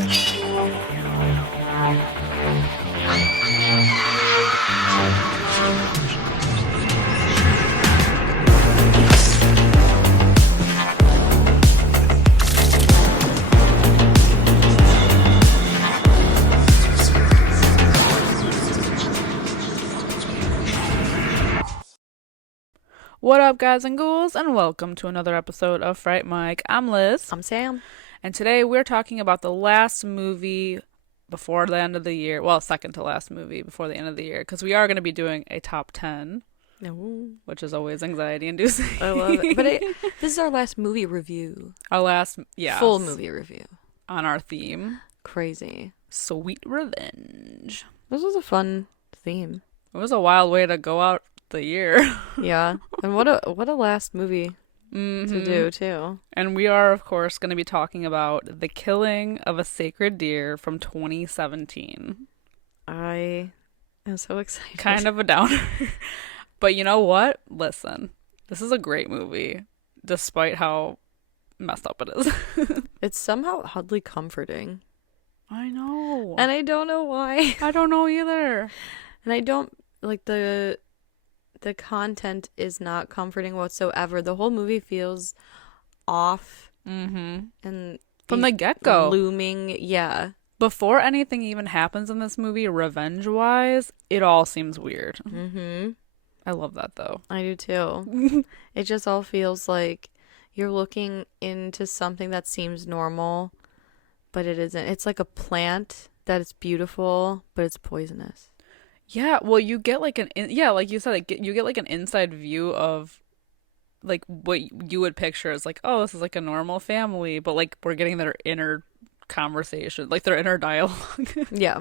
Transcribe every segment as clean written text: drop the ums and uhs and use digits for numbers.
What up, guys and ghouls, and welcome to another episode of Fright Mic. I'm Liz. I'm Sam. And today we're talking about the last movie before the end of the year. Well, second to last movie before the end of the year, because we are going to be doing a top 10, which is always anxiety-inducing. I love it. But this is our last movie review. Our last, full movie review. On our theme. Crazy. Sweet Revenge. This was a fun theme. It was a wild way to go out the year. Yeah. And what a last movie to do, too. And we are, of course, going to be talking about The Killing of a Sacred Deer from 2017. I am so excited. Kind of a downer. But you know what? Listen, this is a great movie, despite how messed up it is. It's somehow oddly comforting. I know. And I don't know why. I don't know either. And I don't, like, the content is not comforting whatsoever. The whole movie feels off. And from the get-go. Looming, yeah. Before anything even happens in this movie, revenge-wise, it all seems weird. I love that, though. I do, too. It just all feels like you're looking into something that seems normal, but it isn't. It's like a plant that is beautiful, but it's poisonous. Yeah, well, you get like like you said, you get like an inside view of like what you would picture as like, oh, this is like a normal family, but like we're getting their inner conversation, like their inner dialogue. Yeah.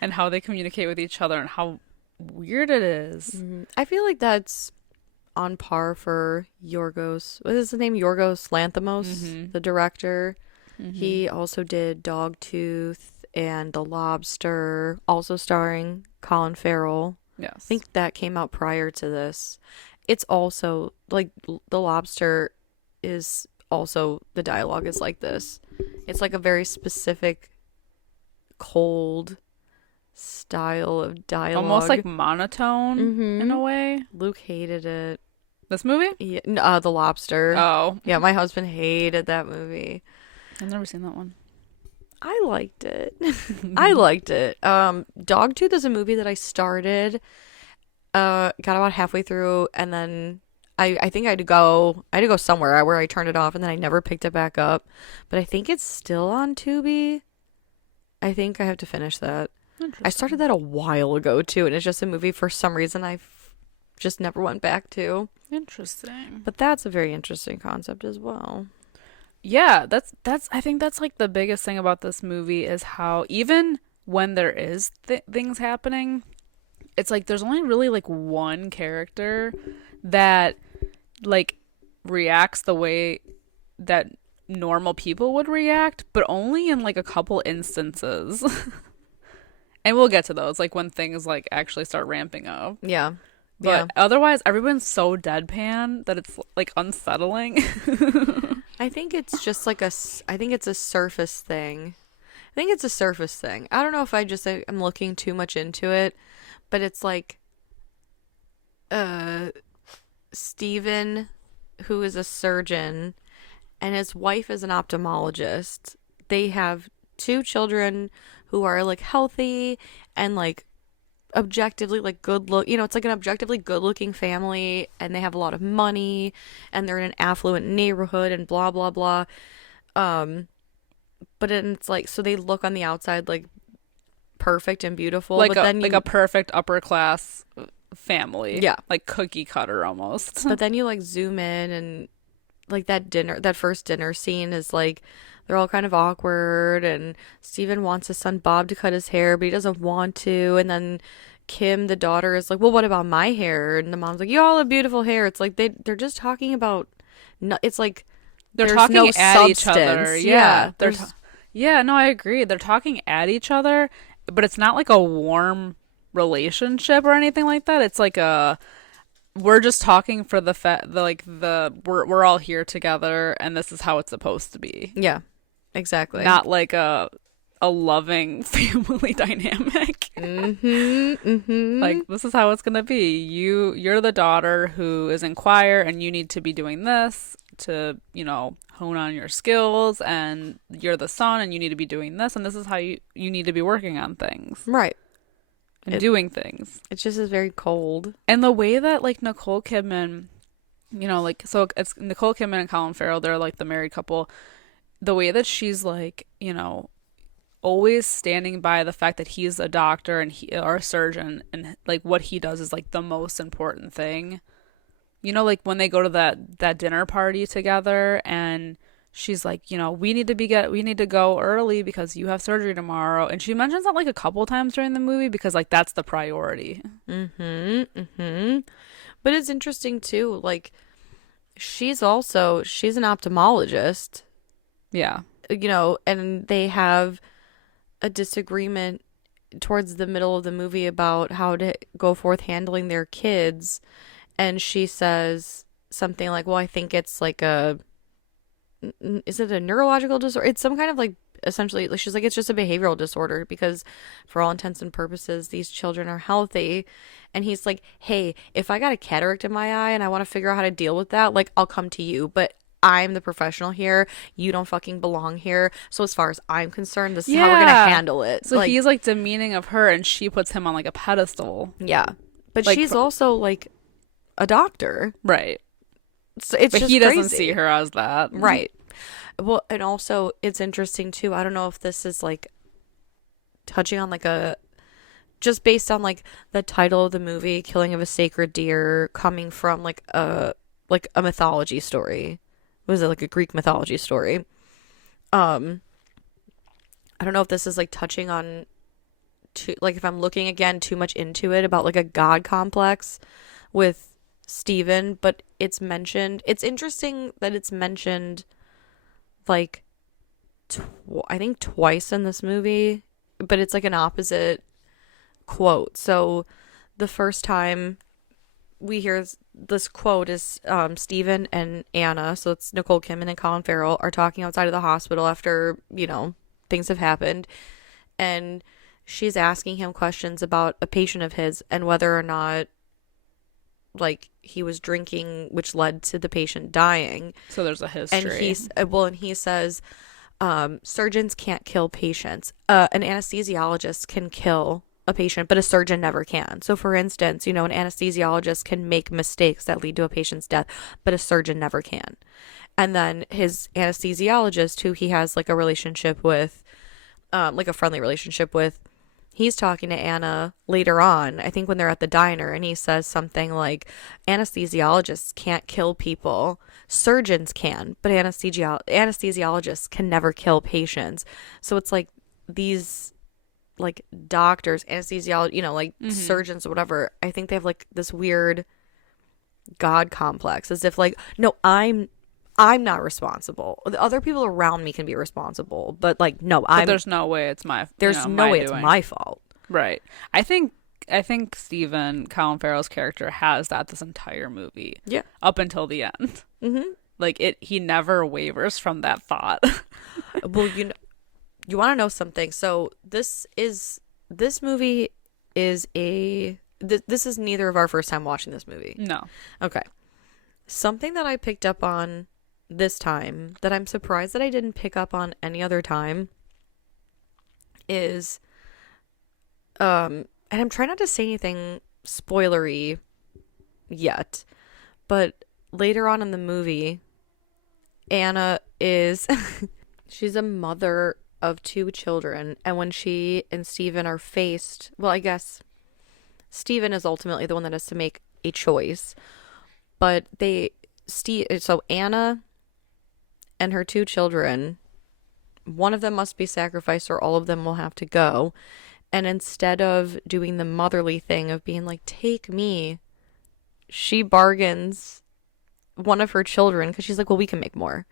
And how they communicate with each other and how weird it is. I feel like that's on par for Yorgos. What is his name? Yorgos Lanthimos, the director. He also did Dogtooth and The Lobster, also starring Colin Farrell. Yes. I think that came out prior to this. It's also, like, The Lobster is also, the dialogue is like this. It's like a very specific, cold style of dialogue. Almost like monotone in a way. Luke hated it. This movie? Yeah, The Lobster. Oh. Yeah, my husband hated that movie. I've never seen that one. I liked it. I liked it. Dogtooth is a movie that I started, got about halfway through, and then I think I had to go somewhere where I turned it off, and then I never picked it back up. But I think it's still on Tubi. I think I have to finish that. I started that a while ago too, and it's just a movie for some reason I've just never went back to. Interesting. But that's a very interesting concept as well. Yeah, that's I think that's like the biggest thing about this movie is how even when there is things happening, it's like there's only really like one character that like reacts the way that normal people would react, but only in like a couple instances. And we'll get to those, like when things like actually start ramping up. Yeah. But otherwise, everyone's so deadpan that it's like unsettling. I think it's just like I think it's a surface thing. I don't know if I'm looking too much into it, but it's like Steven, who is a surgeon, and his wife is an ophthalmologist. They have 2 children who are like healthy and like objectively like good look, it's like an objectively good looking family, and they have a lot of money, and they're in an affluent neighborhood and blah blah blah. But it's like, so they look on the outside like perfect and beautiful, like but then like a perfect upper class family, yeah, like cookie cutter almost. But then you like zoom in, and like that first dinner scene is like they're all kind of awkward, and Steven wants his son Bob to cut his hair, but he doesn't want to. And then Kim, the daughter, is like, well, what about my hair? And the mom's like, you all have beautiful hair. It's like they're just talking about, it's like they're talking no at substance. Each other. Yeah, no, I agree. They're talking at each other, but it's not like a warm relationship or anything like that. It's like we're just talking for we're all here together, and this is how it's supposed to be. Yeah. Exactly. Not like a a loving family dynamic. Mm-hmm. Like, this is how it's gonna be. You're the daughter who is in choir, and you need to be doing this to, hone on your skills, and you're the son, and you need to be doing this, and this is how you need to be working on things Right. and doing things. It just is very cold. And the way that like Nicole Kidman, like, so it's Nicole Kidman and Colin Farrell, they're like the married couple. The way that she's like, always standing by the fact that he's a doctor and or a surgeon, and like what he does is like the most important thing. Like when they go to that dinner party together, and she's like, we need to go early because you have surgery tomorrow, and she mentions that like a couple times during the movie because like that's the priority. But it's interesting too, like she's an ophthalmologist. Yeah. And they have a disagreement towards the middle of the movie about how to go forth handling their kids. And she says something like, well, I think it's like is it a neurological disorder? It's some kind of like, essentially, she's like, it's just a behavioral disorder because for all intents and purposes, these children are healthy. And he's like, hey, if I got a cataract in my eye and I want to figure out how to deal with that, like, I'll come to you. But I'm the professional here. You don't fucking belong here. So as far as I'm concerned, this is how we're going to handle it. So like, he's like demeaning of her, and she puts him on like a pedestal. Yeah. But like, she's also like a doctor. Right. So it's but just he doesn't crazy. see her as that. Right. Well, and also it's interesting too. I don't know if this is like touching on like just based on like the title of the movie, Killing of a Sacred Deer, coming from like a mythology story. Was it like a Greek mythology story? I don't know if this is like touching on like if I'm looking again too much into it about like a god complex with Stephen, but it's mentioned. It's interesting that it's mentioned like I think twice in this movie, but it's like an opposite quote. So the first time we hear this quote is Stephen and Anna, so it's Nicole Kidman and Colin Farrell, are talking outside of the hospital after, things have happened. And she's asking him questions about a patient of his and whether or not, like, he was drinking, which led to the patient dying. So there's a history. And he says, surgeons can't kill patients. An anesthesiologist can kill a patient, but a surgeon never can. So for instance, an anesthesiologist can make mistakes that lead to a patient's death, but a surgeon never can. And then his anesthesiologist, who he has like a relationship with, like a friendly relationship with, he's talking to Anna later on, I think when they're at the diner, and he says something like, anesthesiologists can't kill people, surgeons can, but anesthesiologists can never kill patients. So it's like these like doctors, anesthesiologists, surgeons or whatever, I think they have like this weird god complex, as if like, no, I'm not responsible. The other people around me can be responsible, but like, no, there's no way it's my it's my fault. Right. I think Stephen Colin Farrell's character has that this entire movie. Yeah. Up until the end. Like he never wavers from that thought. Well, you want to know something? So this movie is this is neither of our first time watching this movie. No. Okay. Something that I picked up on this time that I'm surprised that I didn't pick up on any other time is, and I'm trying not to say anything spoilery yet, but later on in the movie, Anna is, she's a mother of 2 children, and when she and Stephen are faced, well, I guess Stephen is ultimately the one that has to make a choice, but so Anna and her 2 children, one of them must be sacrificed or all of them will have to go, and instead of doing the motherly thing of being like, take me, she bargains one of her children because she's like, well, we can make more.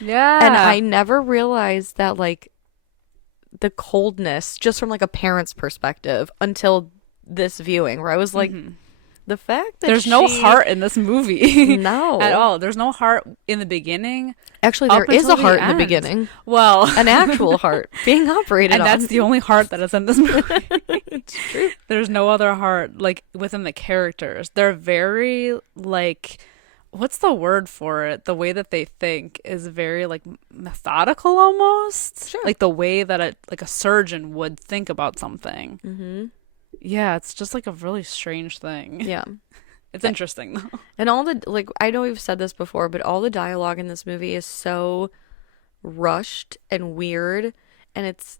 Yeah. And I never realized that, like, the coldness just from like a parent's perspective until this viewing, where I was like, the fact that There's no heart in this movie. No. At all. There's no heart in the beginning. Actually, there is a heart in the beginning. Well, an actual heart being operated and on. that's the only heart that is in this movie. It's true. There's no other heart like within the characters. They're very like, what's the word for it? The way that they think is very like methodical almost. Sure. Like the way that a surgeon would think about something. Mm-hmm. Yeah, it's just like a really strange thing. Yeah. It's interesting though. And all the, like, I know we've said this before, but all the dialogue in this movie is so rushed and weird, and it's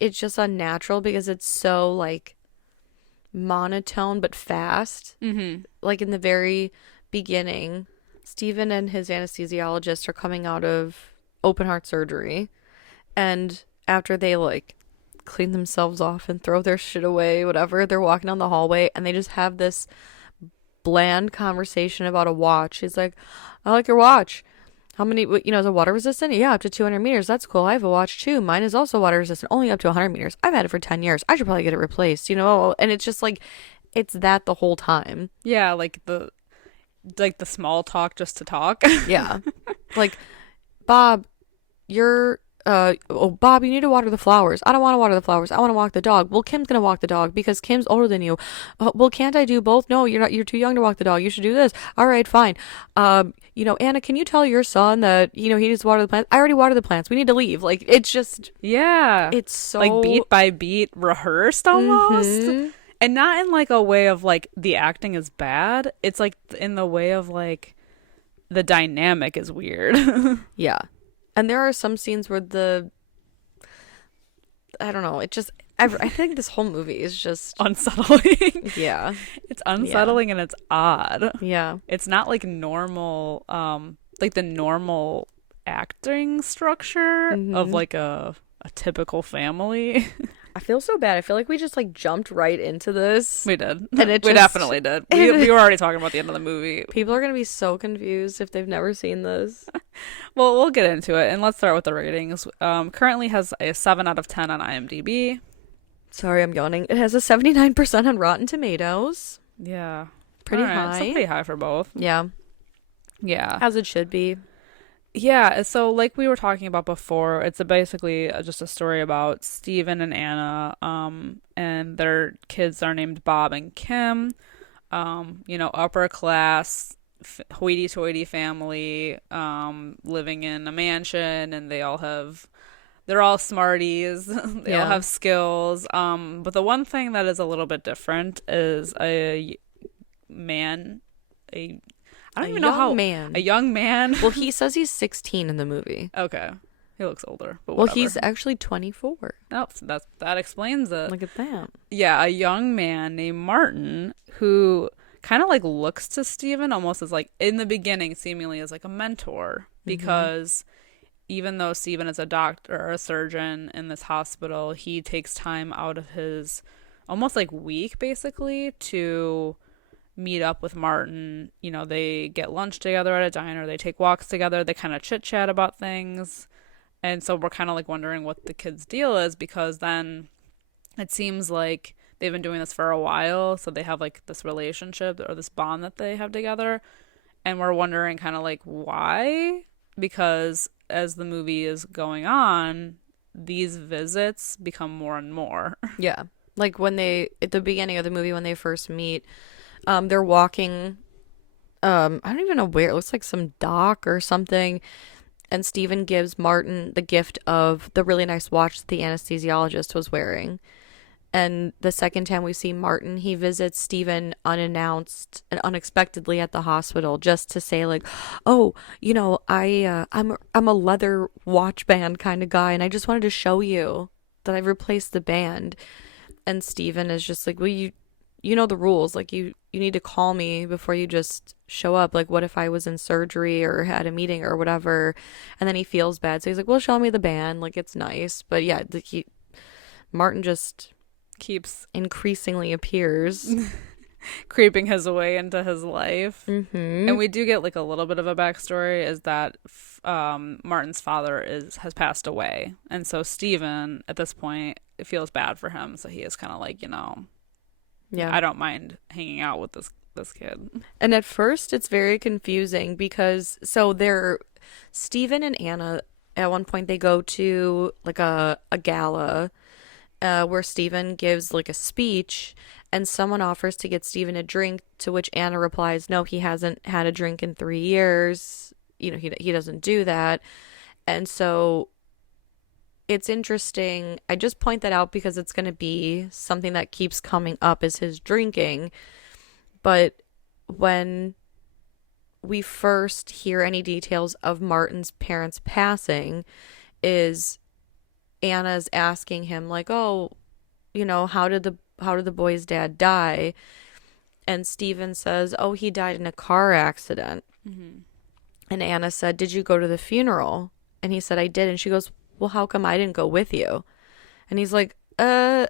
just unnatural because it's so like monotone but fast. Mm-hmm. Like in the very beginning, Stephen and his anesthesiologist are coming out of open heart surgery, and after they like clean themselves off and throw their shit away, whatever, they're walking down the hallway and they just have this bland conversation about a watch. He's like, I like your watch. How many, is it water resistant? Yeah, up to 200 meters. That's cool. I have a watch too. Mine is also water resistant, only up to 100 meters. I've had it for 10 years. I should probably get it replaced, And it's just like, it's that the whole time. Yeah, like the small talk just to talk. Yeah. Like, Bob, Bob, you need to water the flowers. I don't want to water the flowers. I want to walk the dog. Well, Kim's going to walk the dog because Kim's older than you. Well, can't I do both? No, you're not. You're too young to walk the dog. You should do this. All right, fine. Anna, can you tell your son that, he needs to water the plants? I already watered the plants. We need to leave. Like, it's just, yeah. it's so like beat by beat rehearsed almost. Mm-hmm. And not in like a way of like the acting is bad. It's like in the way of like the dynamic is weird. Yeah. And there are some scenes where I don't know, I think this whole movie is just unsettling. Yeah. It's unsettling and it's odd. Yeah. It's not like normal, like the normal acting structure of like a typical family. I feel so bad. I feel like we just like jumped right into this. We did. And we definitely did. We were already talking about the end of the movie. People are going to be so confused if they've never seen this. Well, we'll get into it. And let's start with the ratings. Currently has a 7 out of 10 on IMDb. Sorry, I'm yawning. It has a 79% on Rotten Tomatoes. Yeah. Pretty high. high. So pretty high for both. Yeah. Yeah. As it should be. Yeah, so like we were talking about before, it's basically just a story about Steven and Anna, and their kids are named Bob and Kim, upper class, hoity-toity family, living in a mansion, and they're all smarties, they all have skills, but the one thing that is a little bit different is a young man. Well, he says he's 16 in the movie. Okay. He looks older, but well, whatever. he's actually 24. Oh, so that explains it. Look at that. Yeah, a young man named Martin who kind of like looks to Steven almost as like in the beginning seemingly as like a mentor because even though Steven is a doctor or a surgeon in this hospital, he takes time out of his almost like week basically to meet up with Martin. They get lunch together at a diner, they take walks together, they kind of chit chat about things. And so we're kind of like wondering what the kid's deal is, because then it seems like they've been doing this for a while, so they have like this relationship or this bond that they have together, and we're wondering kind of like why, because as the movie is going on, these visits become more and more. Yeah. Like when at the beginning of the movie when they first meet, they're walking, I don't even know where, it looks like some dock or something, and Stephen gives Martin the gift of the really nice watch that the anesthesiologist was wearing. And the second time we see Martin, he visits Stephen unannounced and unexpectedly at the hospital just to say like, oh, I'm a leather watch band kind of guy, and I just wanted to show you that I've replaced the band. And Stephen is just like, well, you know the rules. Like, you need to call me before you just show up. Like, what if I was in surgery or had a meeting or whatever? And then he feels bad. So he's like, well, show me the band. Like, it's nice. But yeah, Martin just keeps increasingly appears. creeping his way into his life. Mm-hmm. And we do get like a little bit of a backstory is that Martin's father has passed away. And so Steven, at this point, it feels bad for him. So he is kind of like, yeah, I don't mind hanging out with this this kid. And at first, it's very confusing because Stephen and Anna, at one point, they go to like a gala where Stephen gives like a speech and someone offers to get Stephen a drink, to which Anna replies, no, he hasn't had a drink in 3 years. He doesn't do that. And so it's interesting. I just point that out because it's going to be something that keeps coming up is his drinking. But when we first hear any details of Martin's parents passing is Anna's asking him like, oh, how did the boy's dad die? And Steven says, oh, he died in a car accident. Mm-hmm. And Anna said, did you go to the funeral? And he said, I did. And she goes, well, how come I didn't go with you? And he's like, I'm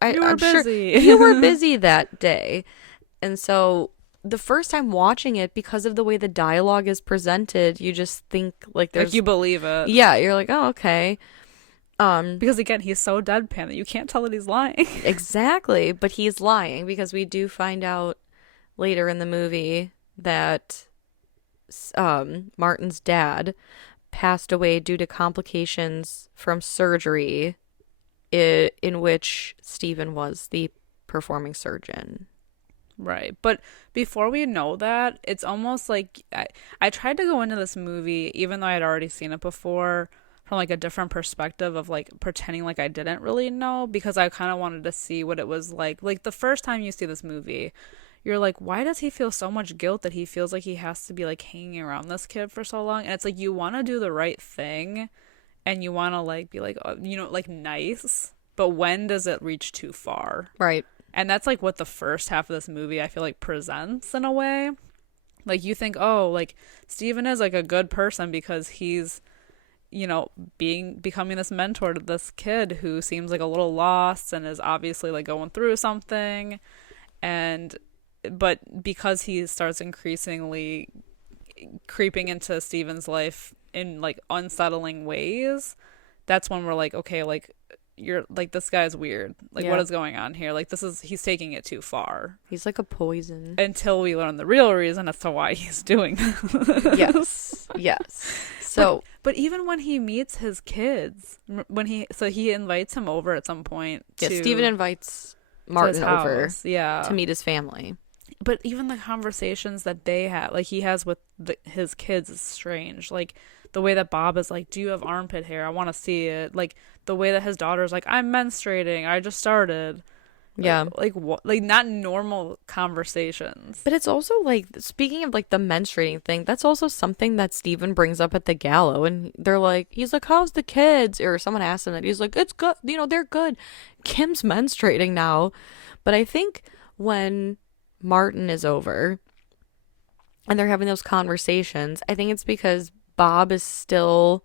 busy. Sure you were busy that day. And so the first time watching it, because of the way the dialogue is presented, you just think like there's... Like you believe it. Yeah, you're like, oh, okay. Because again, he's so deadpan that you can't tell that he's lying. Exactly. But he's lying because we do find out later in the movie that Martin's dad passed away due to complications from surgery in which Stephen was the performing surgeon. Right. But before we know that, it's almost like I tried to go into this movie, even though I had already seen it before, from like a different perspective of like pretending like I didn't really know, because I kind of wanted to see what it was like. Like the first time you see this movie, you're like, why does he feel so much guilt that he feels like he has to be like hanging around this kid for so long? And it's like you want to do the right thing and you want to like be like, like nice, but when does it reach too far? Right. And that's like what the first half of this movie I feel like presents in a way. Like you think, oh, like Steven is like a good person because he's, becoming this mentor to this kid who seems like a little lost and is obviously like going through something. But because he starts increasingly creeping into Steven's life in like unsettling ways, that's when we're like, okay, like you're like, this guy's weird. Like, Yeah. What is going on here? Like, he's taking it too far. He's like a poison. Until we learn the real reason as to why he's doing this. Yes. So, but even when he meets his kids, he invites him over at some point. Steven invites Martin over to meet his family. But even the conversations that they have, like he has with his kids, is strange. Like the way that Bob is like, "Do you have armpit hair? I want to see it." Like the way that his daughter's like, "I'm menstruating. I just started." Yeah. Like what? Like not normal conversations. But it's also like, speaking of like the menstruating thing, that's also something that Steven brings up at the gala, and he's like, how's the kids? Or someone asked him that. He's like, it's good. They're good. Kim's menstruating now. But I think when Martin is over and they're having those conversations, I think it's because Bob is still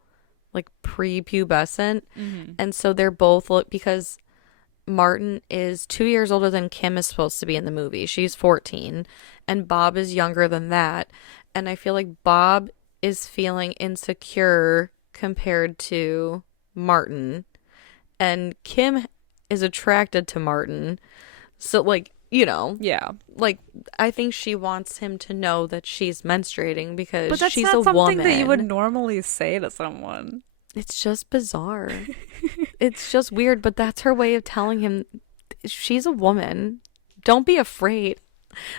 like prepubescent. Mm-hmm. And so they're both because Martin is 2 years older than Kim is supposed to be in the movie. She's 14 and Bob is younger than that. And I feel like Bob is feeling insecure compared to Martin, and Kim is attracted to Martin. So like, yeah, like I think she wants him to know that she's menstruating because but that's she's not a something woman. that you would normally say to someone. It's just bizarre. It's just weird, but that's her way of telling him she's a woman. Don't be afraid.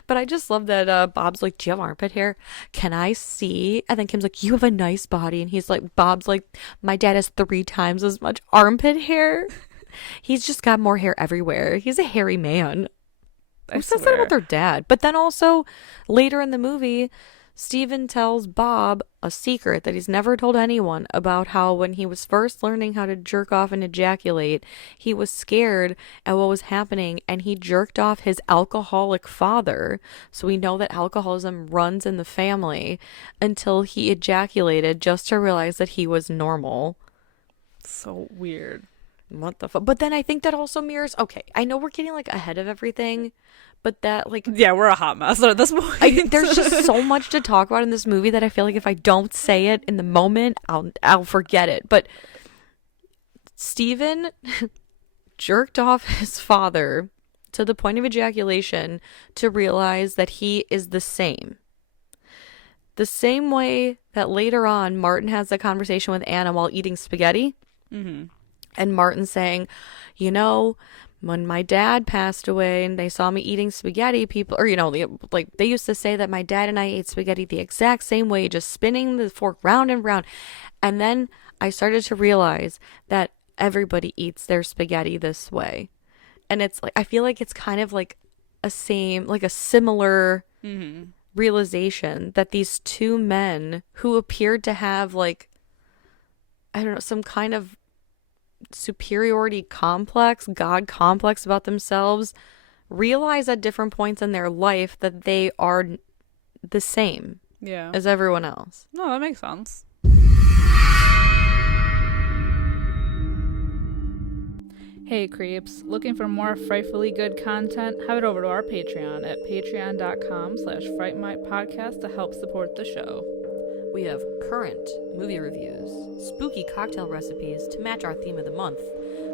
But I just love that Bob's like, do you have armpit hair? Can I see? And then Kim's like, you have a nice body. And Bob's like, my dad has 3 times as much armpit hair. He's just got more hair everywhere. He's a hairy man. Who says that about their dad? But then also later in the movie, Steven tells Bob a secret that he's never told anyone about how when he was first learning how to jerk off and ejaculate, he was scared at what was happening and he jerked off his alcoholic father. So we know that alcoholism runs in the family until he ejaculated just to realize that he was normal. So weird. What the fuck? But then I think that also mirrors, okay, I know we're getting like ahead of everything, but that like, yeah, we're a hot mess at this point. there's just so much to talk about in this movie that I feel like if I don't say it in the moment, I'll forget it. But Steven jerked off his father to the point of ejaculation to realize that he is the same. The same way that later on Martin has the conversation with Anna while eating spaghetti. Mm-hmm. And Martin saying, you know, when my dad passed away and they saw me eating spaghetti, people, or, you know, like they used to say that my dad and I ate spaghetti the exact same way, just spinning the fork round and round. And then I started to realize that everybody eats their spaghetti this way. And it's like, I feel like it's kind of like a similar realization that these two men who appeared to have like, I don't know, some kind of superiority complex, God complex about themselves, realize at different points in their life that they are the same as everyone else. No, that makes sense. Hey creeps, looking for more frightfully good content? Head over to our Patreon at patreon.com/Fright Mic podcast to help support the show. We have current movie reviews, spooky cocktail recipes to match our theme of the month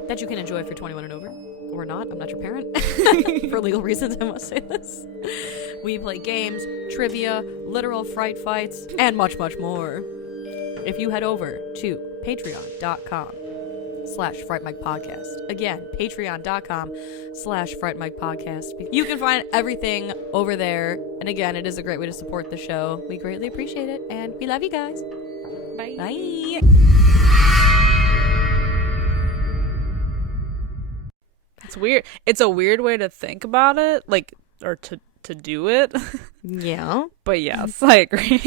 that you can enjoy if you're 21 and over. Or not, I'm not your parent. For legal reasons, I must say this. We play games, trivia, literal fright fights, and much, much more. If you head over to patreon.com/Fright Mic podcast. Again, patreon.com/Fright Mic podcast. You can find everything over there. And again, it is a great way to support the show. We greatly appreciate it. And we love you guys. Bye. Bye. It's weird. It's a weird way to think about it, like, or to do it. Yeah. But yes, I agree.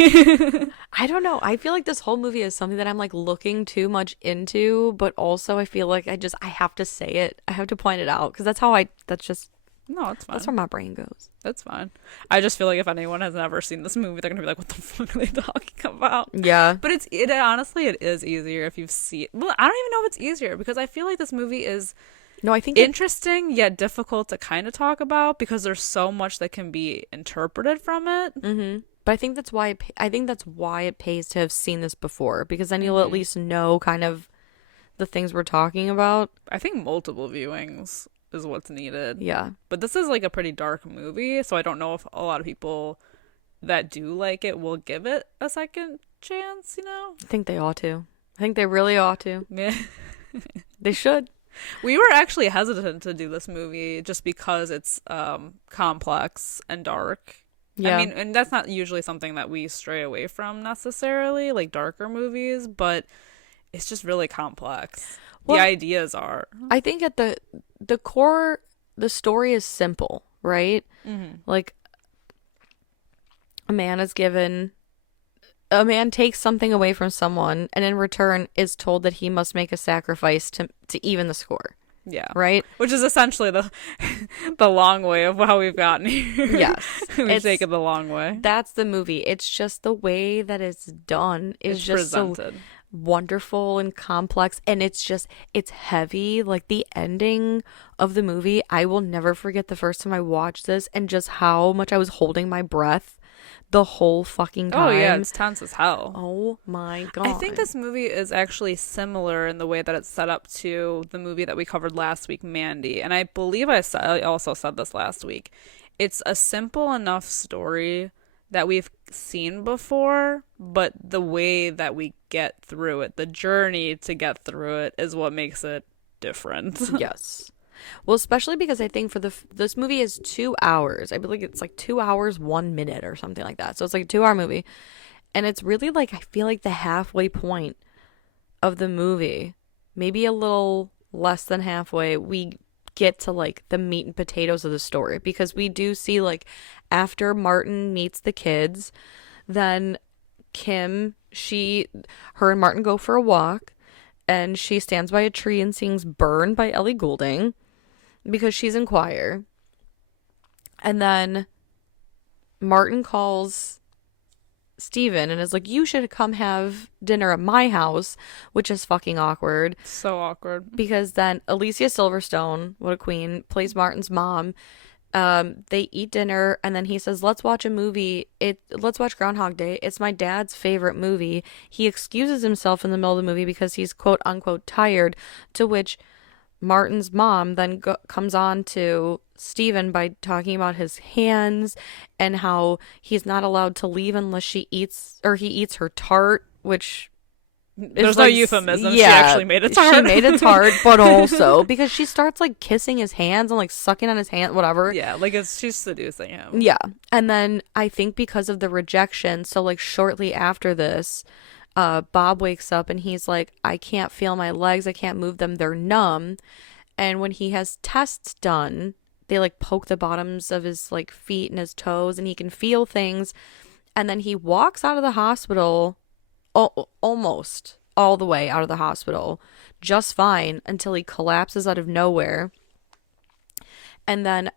I don't know. I feel like this whole movie is something that I'm like looking too much into, but also I feel like I have to say it. I have to point it out because that's No, it's fine. That's where my brain goes. That's fine. I just feel like if anyone has never seen this movie, they're gonna be like, "What the fuck are they talking about?" Yeah. But honestly, it is easier if you've seen. Well, I don't even know if it's easier because I feel like this movie is No, I think interesting yet difficult to kind of talk about because there's so much that can be interpreted from it. Mm-hmm. But I think that's why it pays to have seen this before because then you'll at least know kind of the things we're talking about. I think multiple viewings is what's needed. Yeah. But this is like a pretty dark movie, so I don't know if a lot of people that do like it will give it a second chance, you know? I think they ought to. I think they really ought to. Yeah. They should. We were actually hesitant to do this movie just because it's complex and dark. Yeah. I mean, and that's not usually something that we stray away from necessarily, like darker movies, but it's just really complex. Well, the ideas are. I think at the core, the story is simple, right? Mm-hmm. Like, a man takes something away from someone and in return is told that he must make a sacrifice to even the score. Yeah. Right? Which is essentially the long way of how we've gotten here. Yes. We've taken the long way. That's the movie. It's just the way that it's done is it's just presented. So wonderful and complex, and it's heavy. Like the ending of the movie, I will never forget the first time I watched this and just how much I was holding my breath the whole fucking time. Oh yeah, it's tense as hell. Oh my god. I think this movie is actually similar in the way that it's set up to the movie that we covered last week, Mandy. And I believe I also said this last week. It's a simple enough story that we've seen before, but the way that we get through it, the journey to get through it, is what makes it different. Yes. Well, especially because I think this movie is 2 hours. I believe it's like 2 hours, 1 minute or something like that. So it's like a 2-hour movie. And it's really like, I feel like the halfway point of the movie, maybe a little less than halfway, we get to like the meat and potatoes of the story. Because we do see like after Martin meets the kids, then Kim, her and Martin go for a walk. And she stands by a tree and sings Burn by Ellie Goulding because she's in choir. And then Martin calls Steven and is like, you should come have dinner at my house, which is fucking awkward. So awkward. Because then Alicia Silverstone, what a queen, plays Martin's mom. They eat dinner and then he says, let's watch a movie. Let's watch Groundhog Day. It's my dad's favorite movie. He excuses himself in the middle of the movie because he's quote unquote tired, to which Martin's mom then comes on to Steven by talking about his hands and how he's not allowed to leave unless she eats or he eats her tart, which is There's no like, euphemism. She yeah, actually made a she tart. made a tart, but also because she starts like kissing his hands and like sucking on his hand, whatever. Yeah, like she's seducing him. Yeah. And then I think because of the rejection, so like shortly after this, Bob wakes up and he's like, I can't feel my legs, I can't move them, they're numb. And when he has tests done, they like poke the bottoms of his like feet and his toes and he can feel things. And then he walks out of the hospital almost all the way out of the hospital just fine until he collapses out of nowhere. And then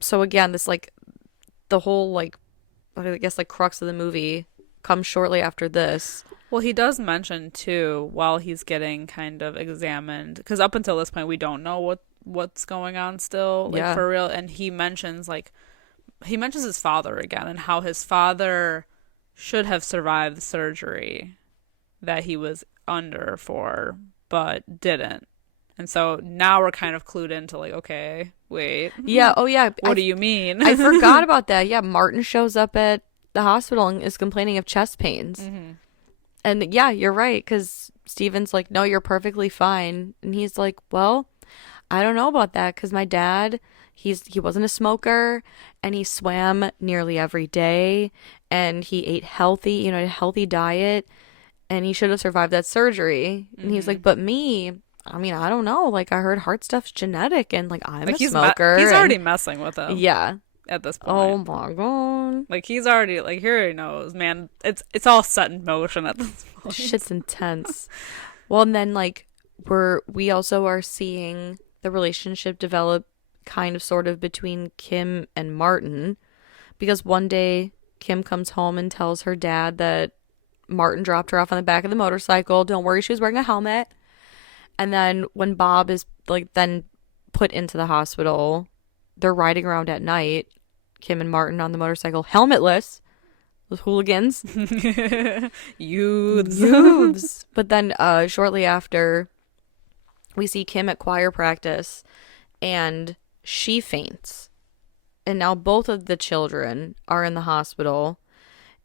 so again, this like the whole like I guess like crux of the movie comes shortly after this. Well, he does mention too while he's getting kind of examined, because up until this point we don't know what's going on still, like Yeah. for real. And he mentions his father again and how his father should have survived the surgery that he was under for, but didn't. And so now we're kind of clued into like, okay, wait, Yeah, oh yeah. what do you mean? I forgot about that. Yeah, Martin shows up at the hospital and is complaining of chest pains. Mm-hmm. And yeah, you're right, because Steven's like, no, you're perfectly fine. And he's like, well, I don't know about that, because my dad, he wasn't a smoker, and he swam nearly every day, and he ate healthy, a healthy diet, and he should have survived that surgery. And he's like, but me, I mean, I don't know. Like, I heard heart stuff's genetic, and like, I'm Like a smoker. he's and already messing with him. yeah. At this Oh point. my god. Like he's already like he already knows, man. It's all set in motion at this point. Shit's intense. Well, and then like we also are seeing the relationship develop kind of sort of between Kim and Martin, because one day Kim comes home and tells her dad that Martin dropped her off on the back of the motorcycle. Don't worry, she was wearing a helmet. And then when Bob is like then put into the hospital, they're riding around at night, Kim and Martin on the motorcycle, helmetless, those hooligans. Youths. Youths. But then shortly after, we see Kim at choir practice, and she faints. And now both of the children are in the hospital.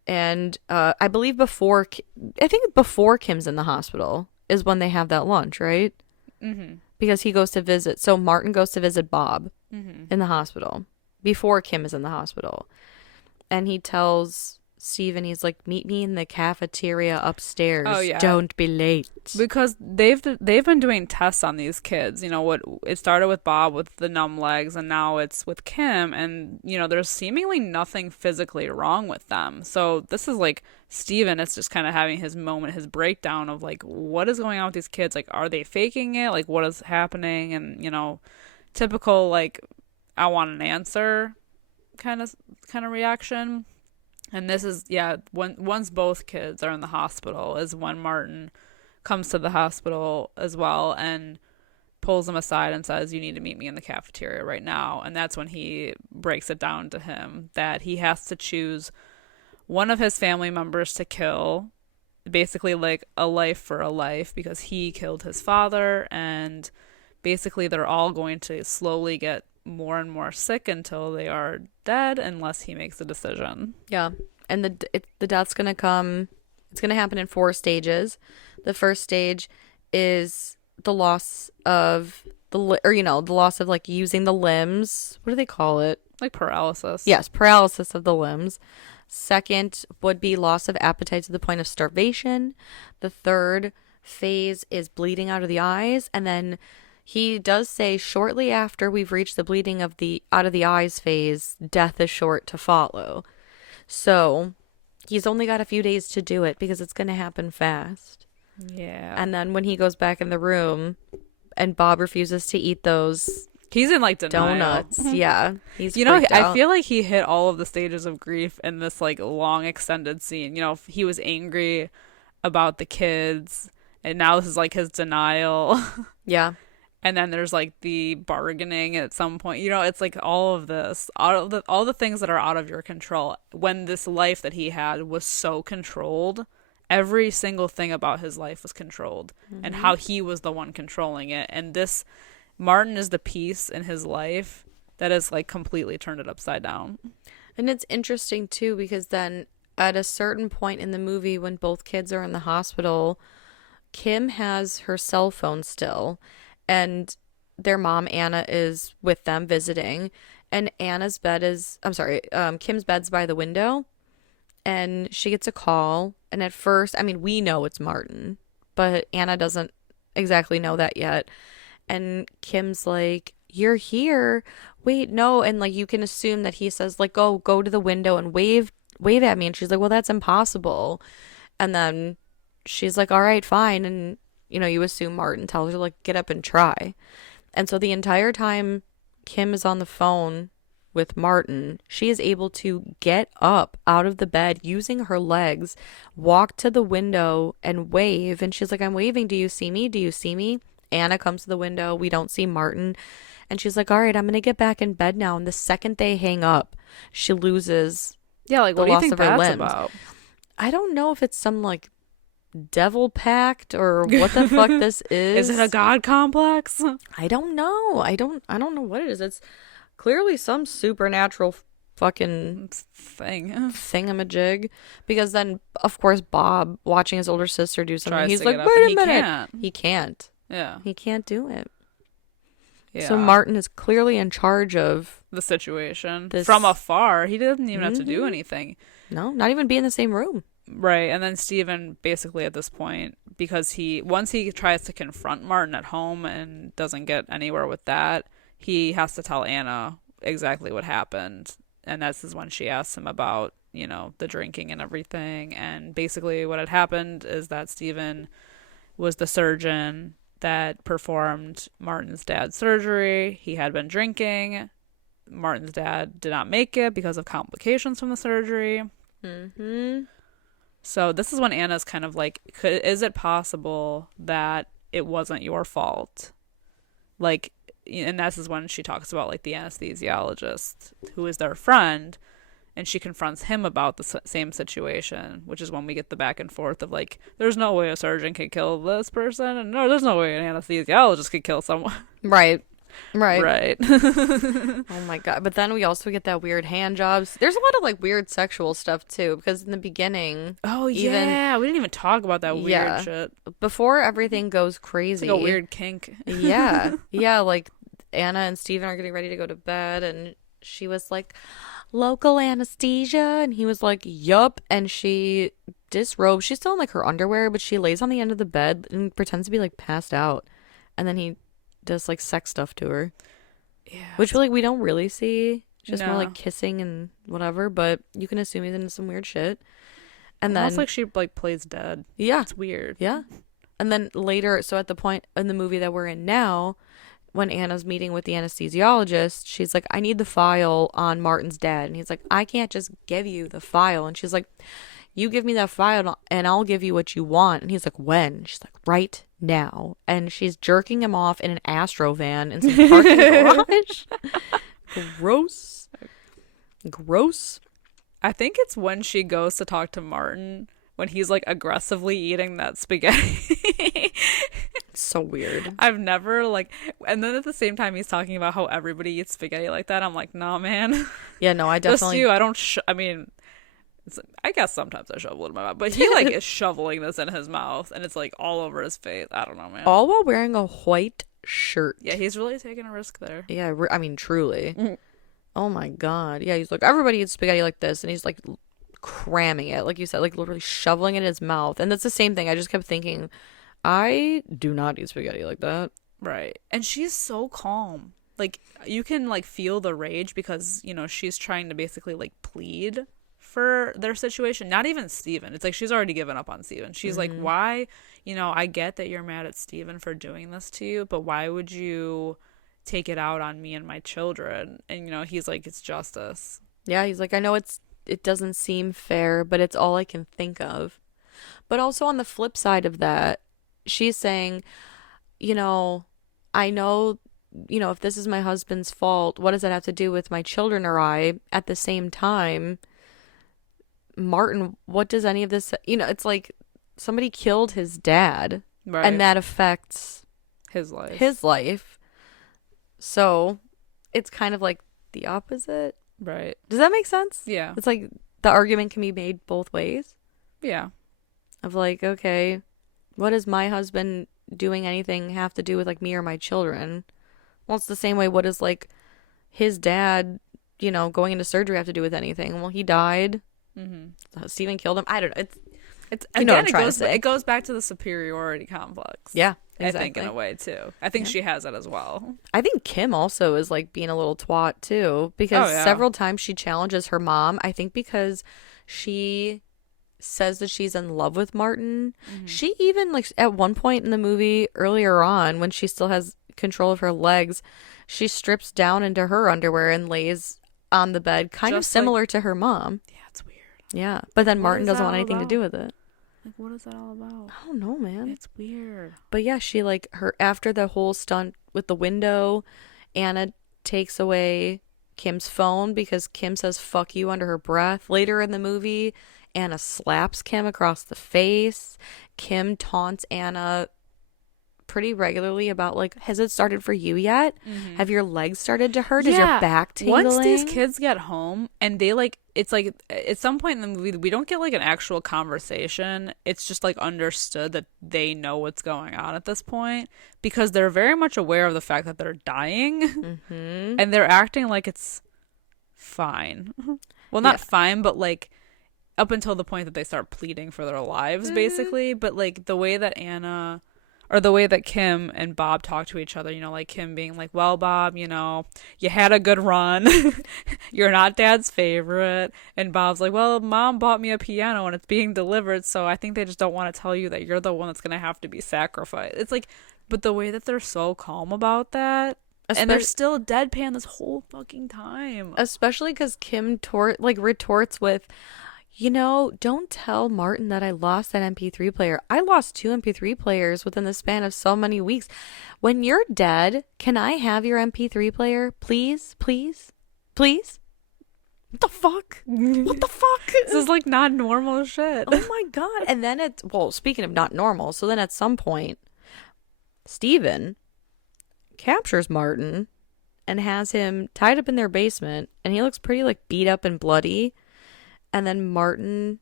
And I believe before Kim's in the hospital is when they have that lunch, right? Mm-hmm. Because he goes to visit. So Martin goes to visit Bob Mm-hmm. in the hospital before Kim is in the hospital. And he tells Steven, he's like, meet me in the cafeteria upstairs. Oh, yeah. Don't be late. Because they've been doing tests on these kids. You know what? It started with Bob with the numb legs, and now it's with Kim. And there's seemingly nothing physically wrong with them. So this is like Steven is just kind of having his moment, his breakdown of like, what is going on with these kids? Like, are they faking it? Like, what is happening? And typical like, I want an answer kind of reaction. And this is, once both kids are in the hospital is when Martin comes to the hospital as well and pulls them aside and says, you need to meet me in the cafeteria right now. And that's when he breaks it down to him that he has to choose one of his family members to kill, basically like a life for a life, because he killed his father, and basically they're all going to slowly get more and more sick until they are dead unless he makes a decision. Yeah. And the death's going to come, it's going to happen in 4 stages. The first stage is the loss of the loss of like using the limbs. What do they call it? Like paralysis. Yes, paralysis of the limbs. Second would be loss of appetite to the point of starvation. The third phase is bleeding out of the eyes, and then he does say shortly after we've reached the bleeding of the out of the eyes phase, death is short to follow. So he's only got a few days to do it because it's going to happen fast. Yeah. And then when he goes back in the room and Bob refuses to eat those he's in like denial. donuts, yeah, he's I freaked out. feel like he hit all of the stages of grief in this like long extended scene. He was angry about the kids, and now this is like his denial. Yeah. And then there's like the bargaining at some point. It's like all of this, all the things that are out of your control. When this life that he had was so controlled every single thing about his life was controlled, and Mm-hmm. how he was the one controlling it. And this Martin is the piece in his life that has like completely turned it upside down. And it's interesting too because then at a certain point in the movie when both kids are in the hospital, Kim has her cell phone still and their mom Anna is with them visiting and Kim's bed's by the window and she gets a call and at first, I mean, we know it's Martin, but Anna doesn't exactly know that yet. And Kim's like, "You're here. Wait, no." And like you can assume that he says like, "Go to the window and wave at me." And she's like, "Well, that's impossible." And then she's like, "All right, fine." And you assume Martin tells her like, "Get up and try." And so the entire time Kim is on the phone with Martin, she is able to get up out of the bed using her legs, walk to the window and wave. And she's like, "I'm waving. Do you see me? Do you see me?" Anna comes to the window. We don't see Martin. And she's like, "All right, I'm going to get back in bed now." And the second they hang up, she loses Yeah, like the what do you loss think of her that's limbs. about? I don't know if it's some like devil pact or what the fuck this Is is. it a god complex? I don't know. I don't know what it is. It's clearly some supernatural fucking Thing thingamajig. Because then, of course, Bob, watching his older sister do something, tries he's to like, get up "Wait and a he minute." can't. He can't. Yeah, He can't do it. yeah. So Martin is clearly in charge of The situation this. from afar. He didn't even have to do Mhm. anything. No, not even be in the same room. Right, and then Steven basically at this point, because once he tries to confront Martin at home and doesn't get anywhere with that, he has to tell Anna exactly what happened. And this is when she asks him about, the drinking and everything. And basically what had happened is that Steven was the surgeon that performed Martin's dad's surgery. He had been drinking. Martin's dad did not make it because of complications from the surgery. Mm-hmm. So this is when Anna's kind of like, is it possible that it wasn't your fault? Like, and this is when she talks about like the anesthesiologist who is their friend, and she confronts him about the same situation, which is when we get the back and forth of like, there's no way a surgeon could kill this person, and no, there's no way an anesthesiologist could kill someone. Right. Right. Right. Oh my God. But then we also get that weird hand jobs. There's a lot of like weird sexual stuff too, because in the beginning, Oh even yeah, we didn't even talk about that weird Yeah. shit. before everything goes It's crazy. like a weird kink. Yeah. Yeah. Like Anna and Steven are getting ready to go to bed, and she was like, "Local anesthesia." And he was like, "Yup." And she disrobes. She's still in like her underwear, but she lays on the end of the bed and pretends to be like passed out. And then he does like sex stuff to her, Yeah. which like we don't really see. Just more No. like kissing and whatever, but you can assume he's into some weird shit. And Almost then like she like plays dead. yeah, It's weird. yeah. And then later, so at the point in the movie that we're in now, when Anna's meeting with the anesthesiologist, she's like, "I need the file on Martin's dad." And he's like, "I can't just give you the file." And she's like, "You give me that file and I'll give you what you want." And he's like, "When?" She's like, "Right now." And she's jerking him off in an Astro van in some parking garage. Gross. Gross. I think it's when she goes to talk to Martin when he's like aggressively eating that spaghetti. So weird. I've never like, and then at the same time he's talking about how everybody eats spaghetti like that. I'm like, nah, man. Yeah, no, I Just definitely. you. I don't. I mean, I guess sometimes I shovel it in my mouth, but he like is shoveling this in his mouth, and it's like all over his face. I don't know, man. All while wearing a white shirt. Yeah, he's really taking a risk there. Yeah, I mean, truly. Mhm. Oh my God. Yeah, he's like, everybody eats spaghetti like this. And he's like cramming it, like you said, like literally shoveling it in his mouth. And that's the same thing. I just kept thinking, I do not eat spaghetti like that. Right. And she's so calm. Like you can like feel the rage because, she's trying to basically like plead for their situation. Not even Steven. It's like she's already given up on Steven. She's like, why, I get that you're mad at Steven for doing this to you, but why would you take it out on me and my children? And he's like, it's justice. Yeah, he's like, I know it doesn't seem fair, but it's all I can think of. But also on the flip side of that, she's saying, I know, if this is my husband's fault, what does that have to do with my children or I? At the same time, Martin, what does any of this, it's like somebody killed his dad, Right. and that affects His life. his life. So it's kind of like the opposite. Right. Does that make sense? Yeah. It's like the argument can be made both ways Yeah. of like, okay, what does my husband doing anything have to do with like me or my children? Well, it's the same way. What does like his dad, going into surgery have to do with anything? Well, he died. Steven killed him. I don't know. It's You know what again, I'm trying to say. it goes back to the superiority complex. Yeah, I think exactly. in a way too. I think Yeah. she has it as well. I think Kim also is like being a little twat too, because Oh, yeah. several times she challenges her mom. I think because she says that she's in love with Martin. She even like at one point in the movie earlier on when she still has control of her legs, she strips down into her underwear and lays on the bed, kind of Just like- similar to her mom. Yeah, it's weird. Yeah, but then What Martin is doesn't that want all anything to about? do with it. Like, what is that all about? I don't know, man. It's weird. But yeah, she like her after the whole stunt with the window, Anna takes away Kim's phone because Kim says fuck you under her breath. Later in the movie, Anna slaps Kim across the face. Kim taunts Anna pretty regularly about like, has it started for you yet? Have your legs started to hurt? Is your back tingling? Once these kids get home and they like, it's like at some point in the movie we don't get like an actual conversation. It's just like understood that they know what's going on at this point because they're very much aware of the fact that they're dying and they're acting like it's fine. Well, not fine, but like up until the point that they start pleading for their lives basically. But like the way that Anna or the way that Kim and Bob talk to each other, like Kim being like, well, Bob, you had a good run. You're not Dad's favorite. And Bob's like, well, Mom bought me a piano and it's being delivered. So I think they just don't want to tell you that you're the one that's going to have to be sacrificed. It's like, but the way that they're so calm about that. And they're still deadpan this whole fucking time. Especially because Kim retorts with, don't tell Martin that I lost that MP3 player. I lost 2 MP3 players within the span of so many weeks. When you're dead, can I have your MP3 player? Please, please, please? What the fuck? What the fuck? This is like not normal shit. Oh my God. And then speaking of not normal, so then at some point, Steven captures Martin and has him tied up in their basement, and he looks pretty like beat up and bloody. And then Martin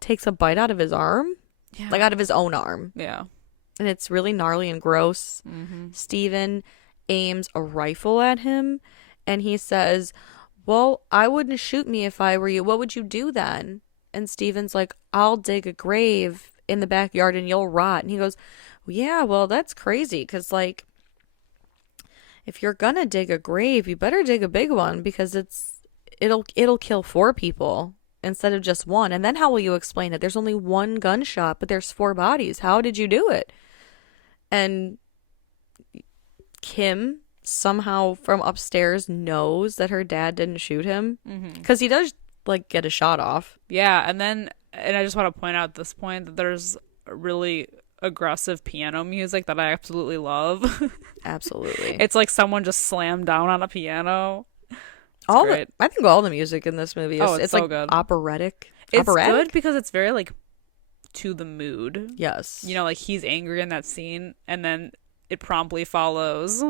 takes a bite out of his arm, like out of his own arm. Yeah. And it's really gnarly and gross. Steven aims a rifle at him and he says, well, I wouldn't shoot me if I were you. What would you do then? And Steven's like, I'll dig a grave in the backyard and you'll rot. And he goes, yeah, well, that's crazy because like if you're gonna dig a grave, you better dig a big one because it'll kill 4 people instead of just 1. And then how will you explain it? There's only 1 gunshot, but there's 4 bodies. How did you do it? And Kim somehow from upstairs knows that her dad didn't shoot him because he does like get a shot off. Yeah, and I just want to point out at this point that there's really aggressive piano music that I absolutely love. Absolutely. It's like someone just slammed down on a piano. I think all the music in this movie is it's so like good. Operatic. It's operatic? good because it's very like to the mood. Yes. Like he's angry in that scene and then it promptly follows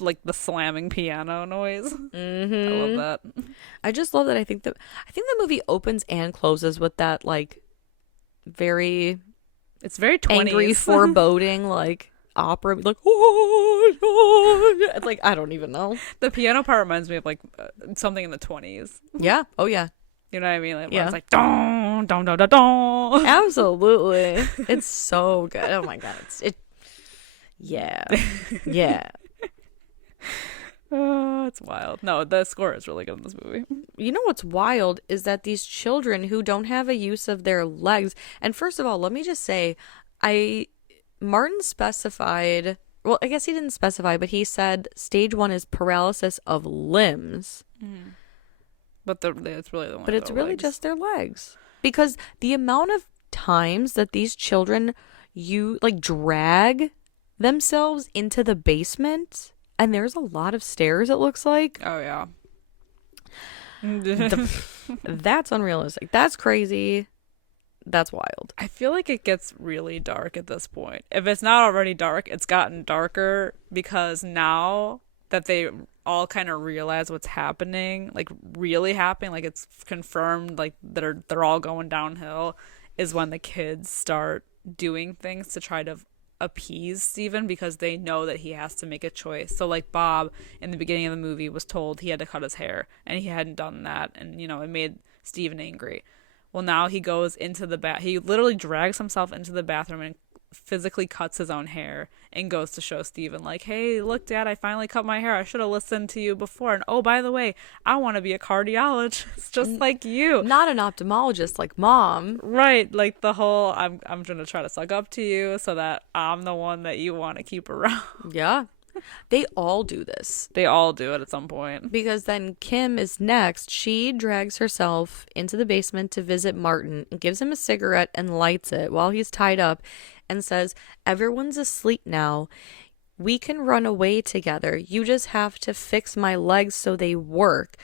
like the slamming piano noise. I love that. I just love that. I think the movie opens and closes with that like very It's very 20s. angry foreboding like opera like it's like I don't even know. The piano part reminds me of like something in the 20s. Yeah. Oh yeah. You know what I mean? Like, where it's like don don don don don. Absolutely. It's so good. Oh my God. Yeah. Yeah. It's wild. No, the score is really good in this movie. You know what's wild is that these children who don't have a use of their legs, and first of all, let me just say, Martin specified, well, I guess he didn't specify, but he said stage 1 is paralysis of limbs. But it's really the one. But it's really just their legs. Because the amount of times that these children drag themselves into the basement, and there's a lot of stairs, it looks like. Oh yeah. That's unrealistic. That's crazy. That's wild. I feel like it gets really dark at this point. If it's not already dark, it's gotten darker because now that they all kind of realize what's happening, like really happening, like it's confirmed, like they're all going downhill, is when the kids start doing things to try to appease Steven because they know that he has to make a choice. So like Bob in the beginning of the movie was told he had to cut his hair and he hadn't done that, and it made Steven angry. Well, now he goes into he literally drags himself into the bathroom and physically cuts his own hair and goes to show Steven, like, hey, look, Dad, I finally cut my hair. I should have listened to you before. And oh, by the way, I want to be a cardiologist just like you. Not an ophthalmologist like Mom. Right. Like the whole, I'm going to try to suck up to you so that I'm the one that you want to keep around. Yeah. They all do this. They all do it at some point. Because then Kim is next. She drags herself into the basement to visit Martin and gives him a cigarette and lights it while he's tied up and says, everyone's asleep now. We can run away together. You just have to fix my legs so they work.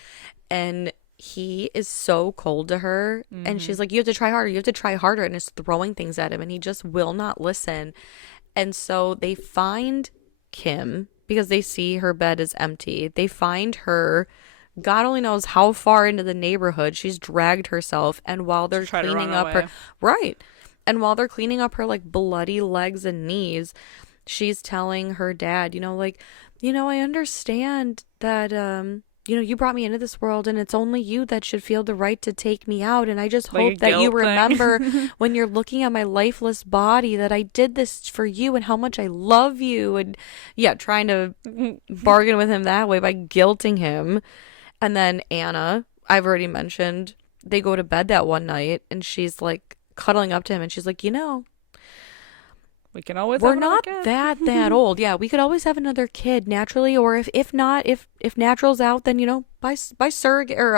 And he is so cold to her. Mm-hmm. And she's like, you have to try harder. You have to try harder. And is throwing things at him. And he just will not listen. And so they find Kim because they see her bed is empty. They find her. God only knows how far into the neighborhood she's dragged herself. And while they're cleaning up her. Right. And while they're cleaning up her like bloody legs and knees, she's telling her dad, I understand that, you brought me into this world and it's only you that should feel the right to take me out. And I just hope that you remember when you're looking at my lifeless body that I did this for you and how much I love you. And yeah, trying to bargain with him that way by guilting him. And then Anna, I've already mentioned, they go to bed that one night and she's like cuddling up to him and she's like, we can always we're have not kid. that old. Yeah, we could always have another kid naturally, or if not, if natural's out, then by surrogate or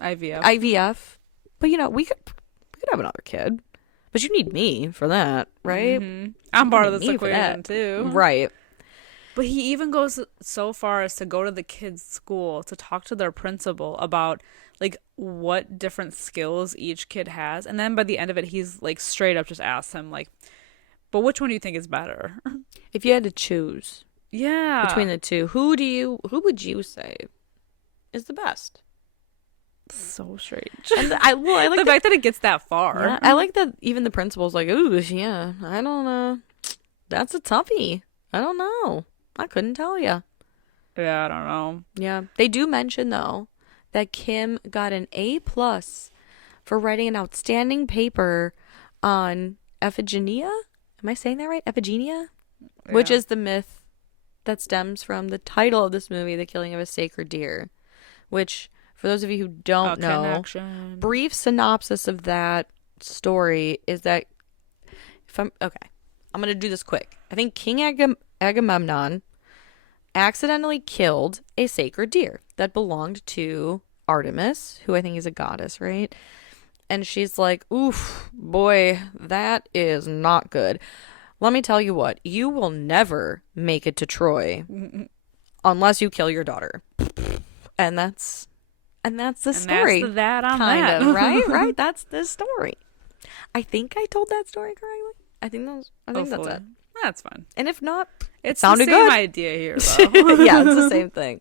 IVF. But we could have another kid. But you need me for that, right? Mm-hmm. I'm part of this equation too. Right. But he even goes so far as to go to the kids' school to talk to their principal about like what different skills each kid has. And then by the end of it, he's like straight up just asks him like, but which one do you think is better? If you had to choose between the two, who would you say is the best? So strange. And I like the fact that it gets that far. Yeah, I like that even the principal's like, ooh, yeah, I don't know. That's a toughie. I don't know. I couldn't tell you. Yeah, I don't know. Yeah. They do mention, though, that Kim got an A+ for writing an outstanding paper on Iphigenia. Am I saying that right? Iphigenia? Yeah. Which is the myth that stems from the title of this movie, The Killing of a Sacred Deer. Which, for those of you who don't know, brief synopsis of that story is that I'm going to do this quick. I think King Agamemnon accidentally killed a sacred deer that belonged to Artemis, who I think is a goddess, right? And she's like, oof, boy, that is not good. Let me tell you what, you will never make it to Troy unless you kill your daughter. And that's the story. That's that on kind that. of, right? Right? That's the story. I think I told that story correctly. I think that's it. That's fine. And if not, it sounded the same good. idea here, though. Yeah, it's the same thing.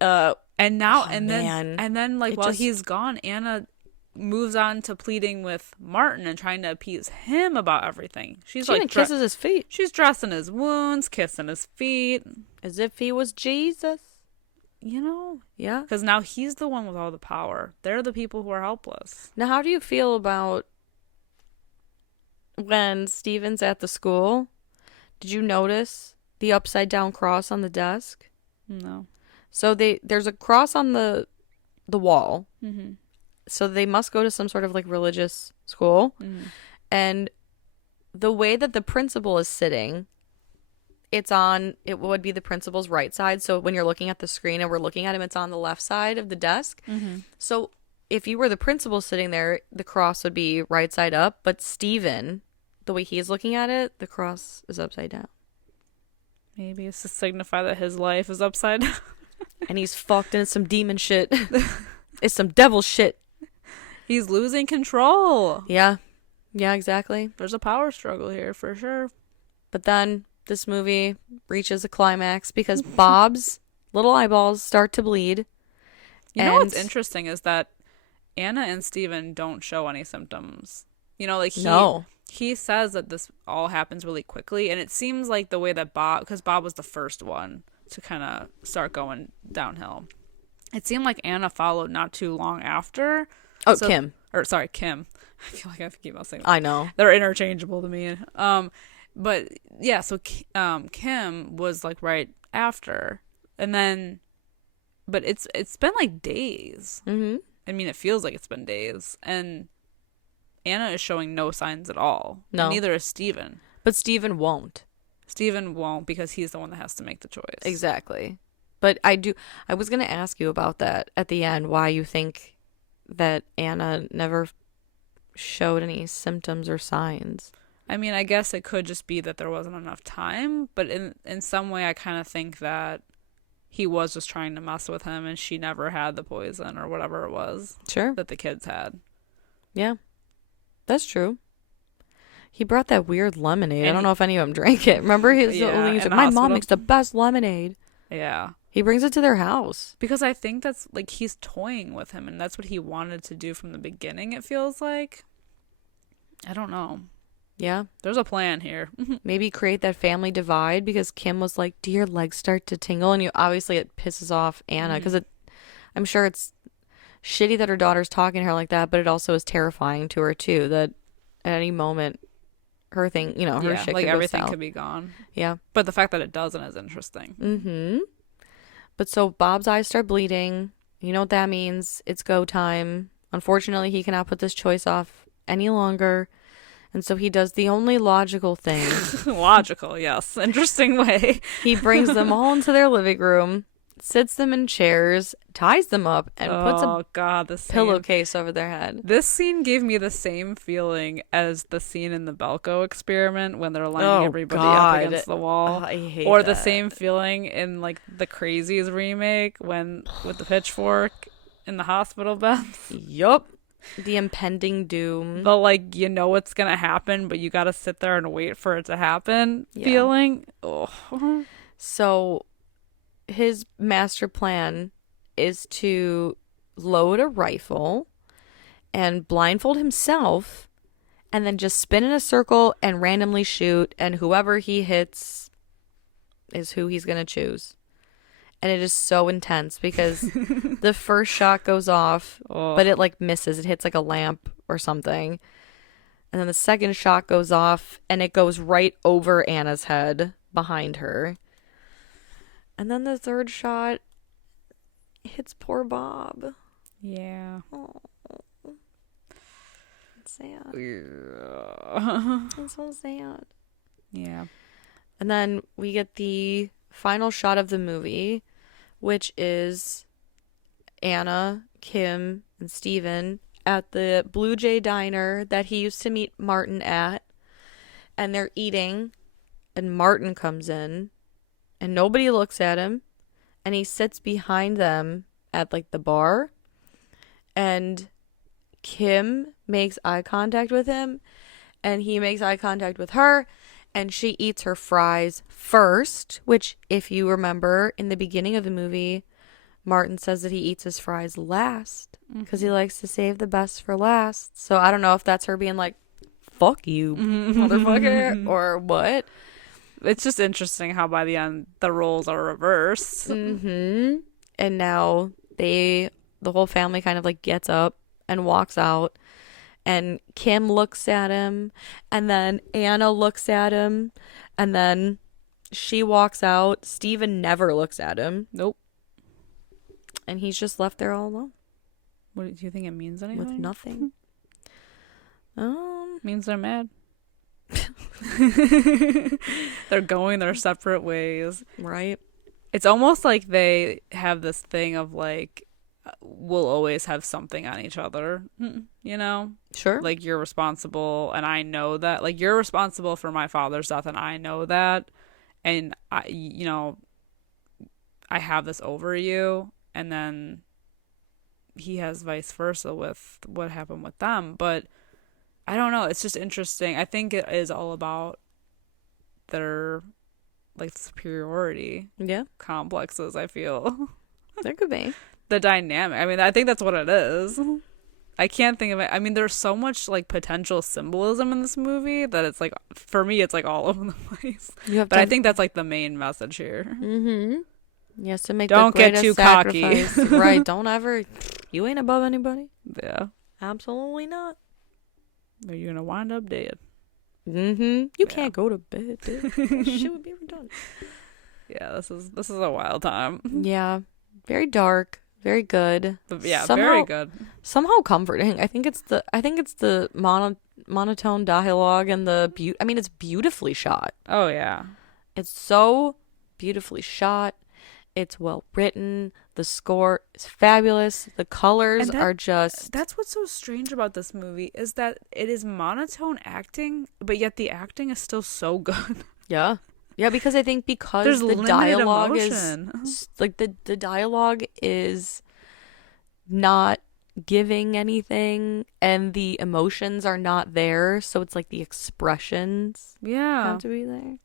And now, and then, like, while he's gone, Anna moves on to pleading with Martin and trying to appease him about everything. She like kisses his feet. She's dressing his wounds, kissing his feet, as if he was Jesus. Yeah. Because now he's the one with all the power. They're the people who are helpless. Now, how do you feel about when Steven's at the school? Did you notice the upside down cross on the desk? No. So there's a cross on the wall. Mm-hmm. So they must go to some sort of like religious school. Mm-hmm. And the way that the principal is sitting, it would be the principal's right side. So when you're looking at the screen and we're looking at him, it's on the left side of the desk. Mm-hmm. So if you were the principal sitting there, the cross would be right side up. But Steven, the way he's looking at it, the cross is upside down. Maybe it's to signify that his life is upside down. And he's fucked and it's some demon shit. It's some devil shit. He's losing control. Yeah. Yeah, exactly. There's a power struggle here for sure. But then this movie reaches a climax because Bob's little eyeballs start to bleed. You know what's And interesting is that Anna and Steven don't show any symptoms. You know, like no. he says that this all happens really quickly, and it seems like the way that Bob, because Bob was the first one to kind of start going downhill. It seemed like Anna followed not too long after. Oh, So, Kim. or sorry, Kim. I feel like I keep on saying that. I know. They're interchangeable to me. But yeah, so Kim was like right after, and then, but it's been like days. Mm-hmm. I mean, it feels like it's been days, and Anna is showing no signs at all. No. And neither is Steven. But Steven won't. Steven won't because he's the one that has to make the choice. Exactly. But I was going to ask you about that at the end, why you think that Anna never showed any symptoms or signs. I mean, I guess it could just be that there wasn't enough time, but in some way I kind of think that he was just trying to mess with him and she never had the poison or whatever it was Sure. that the kids had. Yeah. That's true. He brought that weird lemonade. And I don't know if any of them drank it. Remember his Yeah, he was in like, the my mom hospital. makes the best lemonade. Yeah. He brings it to their house. Because I think that's like he's toying with him and that's what he wanted to do from the beginning, it feels like. I don't know. Yeah. There's a plan here. Maybe create that family divide because Kim was like, do your legs start to tingle? And obviously it pisses off Anna because I'm sure it's shitty that her daughter's talking to her like that, but it also is terrifying to her too that at any moment her thing, her shit like could go everything south. could be gone. Yeah. But the fact that it doesn't is interesting. Mm-hmm. But so Bob's eyes start bleeding. You know what that means? It's go time. Unfortunately, he cannot put this choice off any longer. And so he does the only logical thing. Logical, yes. Interesting way. He brings them all into their living room, sits them in chairs, ties them up, and puts a pillowcase over their head. This scene gave me the same feeling as the scene in the Belko experiment when they're lining everybody up against the wall. I hate or that. the same feeling in like the Crazies remake when with the pitchfork in the hospital bed. Yup. The impending doom. The like you know what's gonna happen, but you gotta sit there and wait for it to happen feeling. Oh. So his master plan is to load a rifle and blindfold himself and then just spin in a circle and randomly shoot, and whoever he hits is who he's going to choose. And it is so intense because the first shot goes off, but it like misses. It hits like a lamp or something. And then the second shot goes off and it goes right over Anna's head behind her. And then the third shot hits poor Bob. Yeah. Oh, it's sad. Yeah. It's so sad. Yeah. And then we get the final shot of the movie, which is Anna, Kim, and Steven at the Blue Jay Diner that he used to meet Martin at. And they're eating, and Martin comes in, and nobody looks at him, and he sits behind them at like the bar, and Kim makes eye contact with him, and he makes eye contact with her, and she eats her fries first, which if you remember in the beginning of the movie, Martin says that he eats his fries last because he likes to save the best for last. So I don't know if that's her being like, fuck you, motherfucker, or what. It's just interesting how by the end the roles are reversed. Mm-hmm. And now the whole family kind of like gets up and walks out, and Kim looks at him, and then Anna looks at him, and then she walks out. Steven never looks at him. Nope. And he's just left there all alone. What do you think it means anything? With nothing. Means they're mad. They're going their separate ways. Right. It's almost like they have this thing of like, we'll always have something on each other, you know? Sure. Like, you're responsible, and I know that. Like, you're responsible for my father's death, and I know that. And, I have this over you, and then he has vice versa with what happened with them. But I don't know. It's just interesting. I think it is all about their like superiority Yeah, complexes, I feel. there could be. The dynamic. I mean, I think that's what it is. I can't think of it. I mean, there's so much like potential symbolism in this movie that it's like for me it's like all over the place. You have But I to. think that's like the main message here. Mm-hmm. Yes, to make Don't the get greatest too cocky. sacrifice. Right. Don't ever. You ain't above anybody. Yeah. Absolutely not. Or you're gonna wind up dead. Mm-hmm. You Yeah. can't go to bed, dude. That shit would be redundant. Yeah, this is a wild time. Yeah. Very dark. Very good. But yeah, Somehow, very good. somehow comforting. I think it's the monotone dialogue and the I mean, it's beautifully shot. Oh yeah. It's so beautifully shot. It's well written. The score is fabulous. The colors And are just that's what's so strange about this movie is that it is monotone acting, but yet the acting is still so good. yeah. Yeah, because I think because There's the limited dialogue emotion. is like the dialogue is not giving anything and the emotions are not there, so it's like the expressions Yeah. have to be there.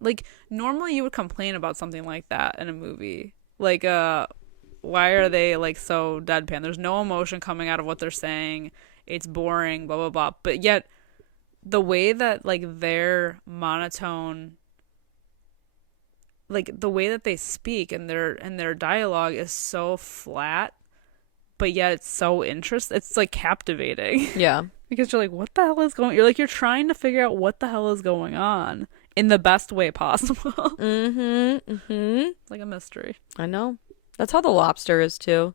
Like normally you would complain about something like that in a movie. Like why are they like so deadpan? There's no emotion coming out of what they're saying. It's boring, blah blah blah. But yet the way that like their monotone like the way that they speak and their dialogue is so flat, but yet it's so interesting. It's like captivating. Yeah. Because you're like, what the hell is going? You're like, you're trying to figure out what the hell is going on in the best way possible. It's like a mystery. I know. That's how The Lobster is too.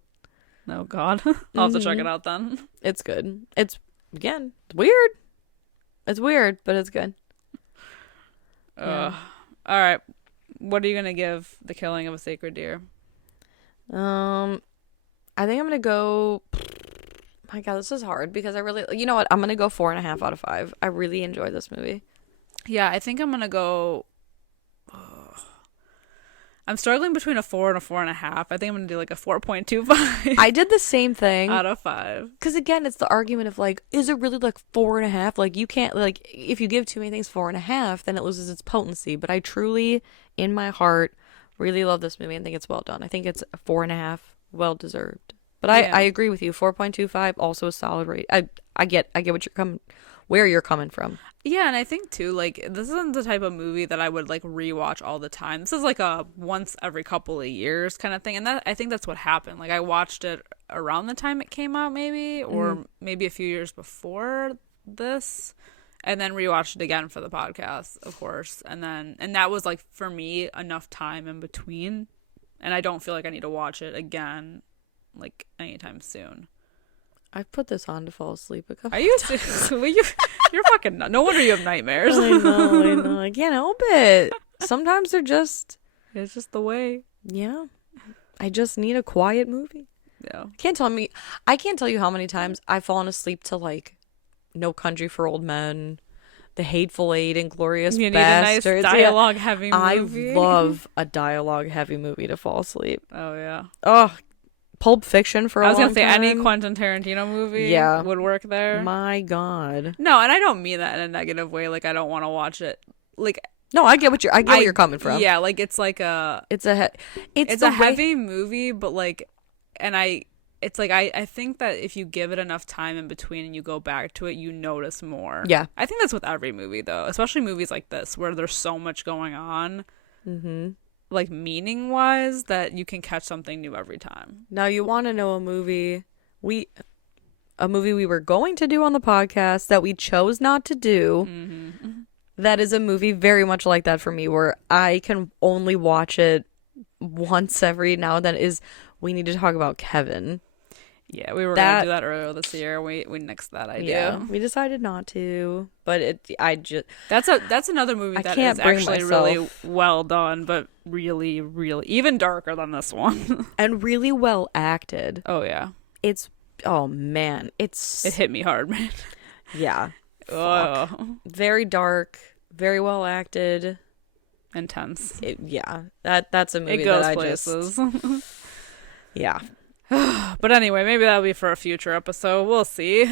Oh God, I'll have to check it out then. It's good. It's again, it's weird. It's weird, but it's good. Yeah. All right, what are you gonna give The Killing of a Sacred Deer? I think I'm gonna go. My God, this is hard because I really, you know what? I'm gonna go 4.5 out of 5. I really enjoyed this movie. Yeah, I think I'm gonna go. I'm struggling between a 4 and a 4.5. I think I'm gonna do like a 4.25. I did the same thing. Out of 5. Because again, it's the argument of like, is it really like 4.5? Like, you can't, like, if you give too many things 4.5, then it loses its potency. But I truly, in my heart, really love this movie and think it's well done. I think it's a 4.5, well deserved. But Yeah. I agree with you. 4.25, also a solid rate. I get where you're coming from. Yeah, and I think too, like, this isn't the type of movie that I would like rewatch all the time. This is like a once every couple of years kind of thing, and that I think that's what happened. Like, I watched it around the time it came out, maybe, or maybe a few years before this, and then rewatched it again for the podcast, of course, and that was like for me enough time in between, and I don't feel like I need to watch it again, like anytime soon. I've put this on to fall asleep a couple Are you serious? Well, you're fucking no wonder you have nightmares. I know. I can't help it. Sometimes they're just, It's just the way. yeah. I just need a quiet movie. Yeah. I can't tell you how many times I've fallen asleep to like No Country for Old Men, The Hateful Eight, Inglourious You need a nice Bastards. dialogue heavy I movie. love a dialogue heavy movie to fall asleep. Oh yeah. Oh, Pulp Fiction for a I was long gonna say time. any Quentin Tarantino movie Yeah. would work there. My God. No, and I don't mean that in a negative way. Like I don't want to watch it. Like No, I get where you're coming from. Yeah, like it's like a It's a heavy movie, but like, and it's like I think that if you give it enough time in between and you go back to it, you notice more. Yeah. I think that's with every movie though, especially movies like this where there's so much going on. Mm-hmm. Like meaning wise, that you can catch something new every time. Now you want to know a movie we were going to do on the podcast that we chose not to do. Mm-hmm. That is a movie very much like that for me, where I can only watch it once every now and then. Is we need to talk about Kevin. Yeah, we were gonna do that earlier this year. We nixed that idea. Yeah, we decided not to, but That's another movie that is actually really well done, but really, really even darker than this one. and really well acted. Oh yeah, Oh man, it hit me hard, man. Yeah. Oh, Very dark, very well acted, intense. That's a movie It goes that places. Yeah. But anyway, maybe that'll be for a future episode. We'll see.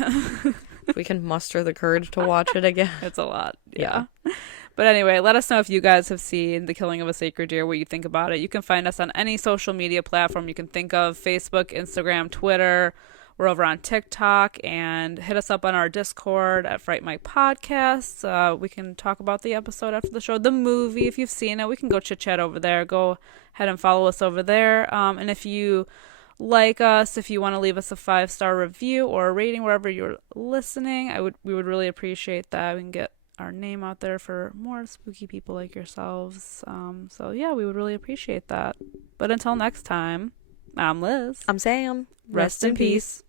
If we can muster the courage to watch it again. It's a lot. Yeah. Yeah. But anyway, let us know if you guys have seen The Killing of a Sacred Deer, what you think about it. You can find us on any social media platform you can think of: Facebook, Instagram, Twitter. We're over on TikTok, and hit us up on our Discord at Fright Mic Podcasts. We can talk about the episode after the show, the movie. If you've seen it, we can go chit chat over there. Go ahead and follow us over there. And if you like us, if you want to leave us a 5-star review or a rating wherever you're listening, we would really appreciate that. We can get our name out there for more spooky people like yourselves. So yeah, we would really appreciate that. But until next time, I'm Liz. I'm Sam. Rest in peace.